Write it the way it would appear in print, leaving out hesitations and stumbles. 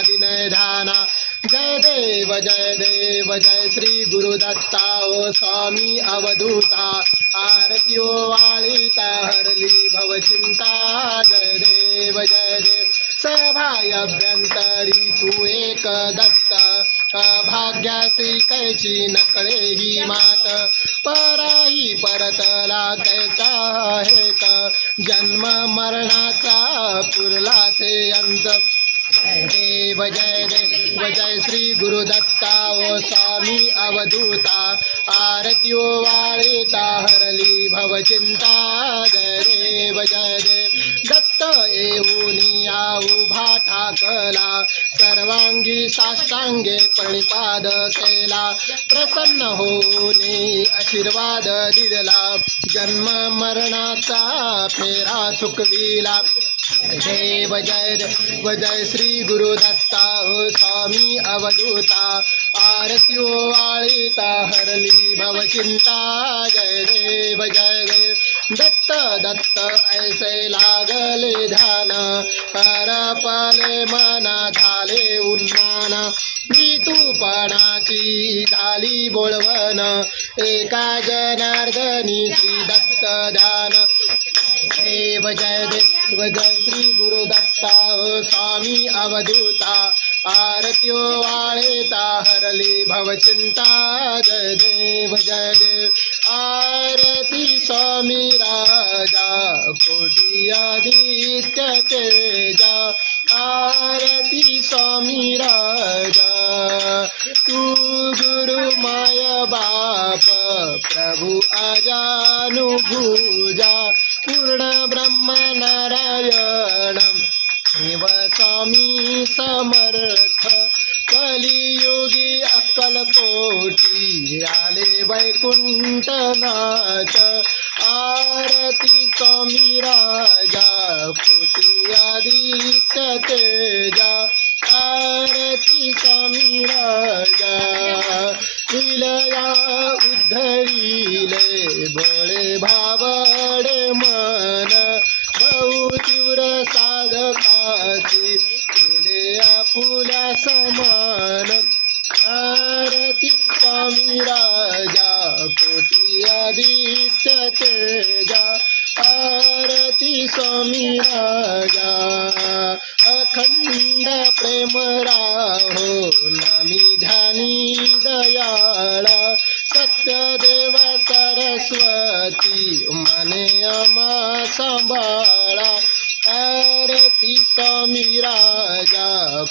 विनय ध्याना। जय देव जय श्री गुरुदत्ता ओ स्वामी अवधूता। आरती वाळीता हरली भवचिंता। जय देव सभाय अभ्यंतरी तू एक दत्त। अभाग्यासी कैची नकळे ही मात। पराही परतला कैचा हेत। जन्म मरणाचा पुरला से अंत। देव जय श्री गुरुदत्ता ओ स्वामी अवधूता। आरती वाळीता हरली भवचिंता। जय देव दत्त येऊनी उभा ठाकला। सर्वांगी साष्टांगे प्रणिपाद केला। प्रसन्न होऊनी आशीर्वाद दिला। जन्म मरणाचा फेरा सुखविला। देव जय श्री गुरुदत्ता ओ स्वामी अवधूता। आरती वाळीता हरली भवचिंता। जय देव दत्त ऐसे लागले ध्यान। हरपले मना झाले उन्मान। ऋतूपणाची झाली बोळवण। एका जनार्दनी श्री दत्त ध्यान। देव जय श्री गुरुदत्ता ओ स्वामी अवधूता। आरती वाळीता हरली भवचिंता। जय देव आरती स्वामी राजा कोटी आदित्य तेजा। आरती स्वामी राजा तू गुरु माय बाप। प्रभु अजानुभुजा। पूर्ण ब्रह्म नारायण देव स्वामी समर्थ। कलियुगी अक्कलकोटी आले वैकुंठनाथ। आरती स्वामी राजा कोटी आदित्य तेजा। आरती स्वामी राजा विलया उद्धरिले बोळे भावडे मन। बहु तीव्र साधकासी केले आपुल्या समान। आरती स्वामी राजा कोटी आदित्य तेजा। आरती स्वामी राजा अखंड प्रेम राहो नामी ध्यानी दयाळा। सत्यदेव सरस्वती मने आम्हा सांभाळा। आरती स्वामी राजा